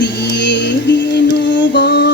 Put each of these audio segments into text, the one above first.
দিয়ে বিনুবা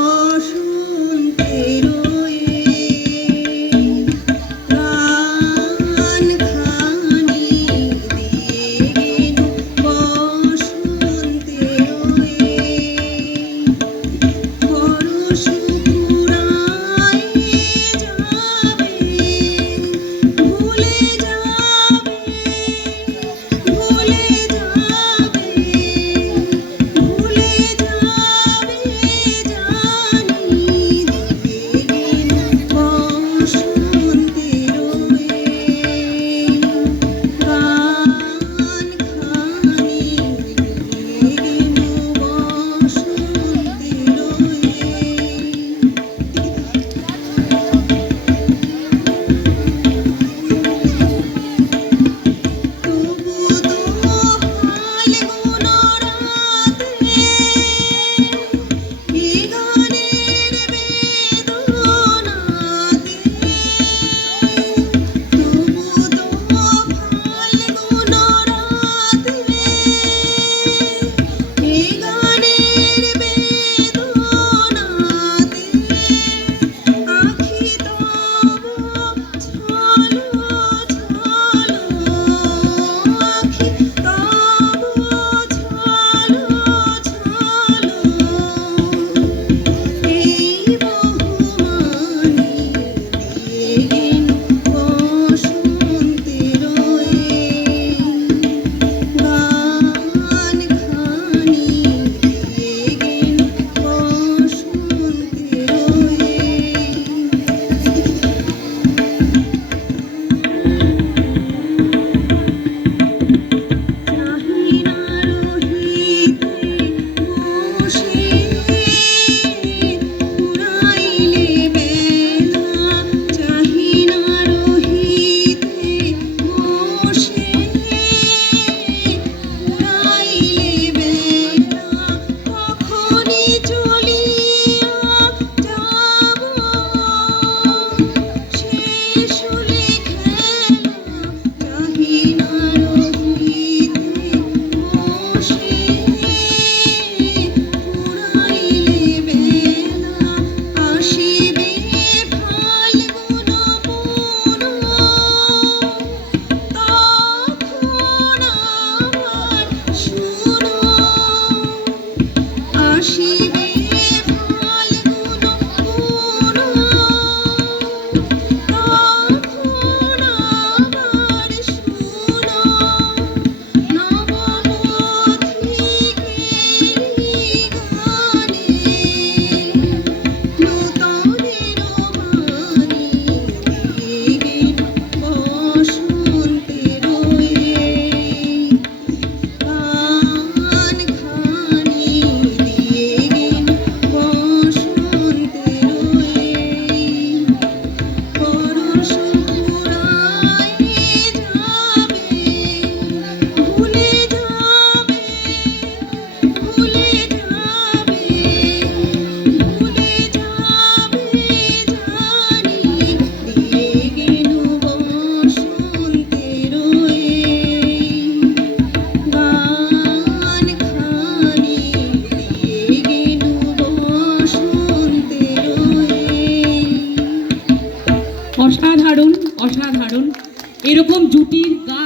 এরকম জুটির গান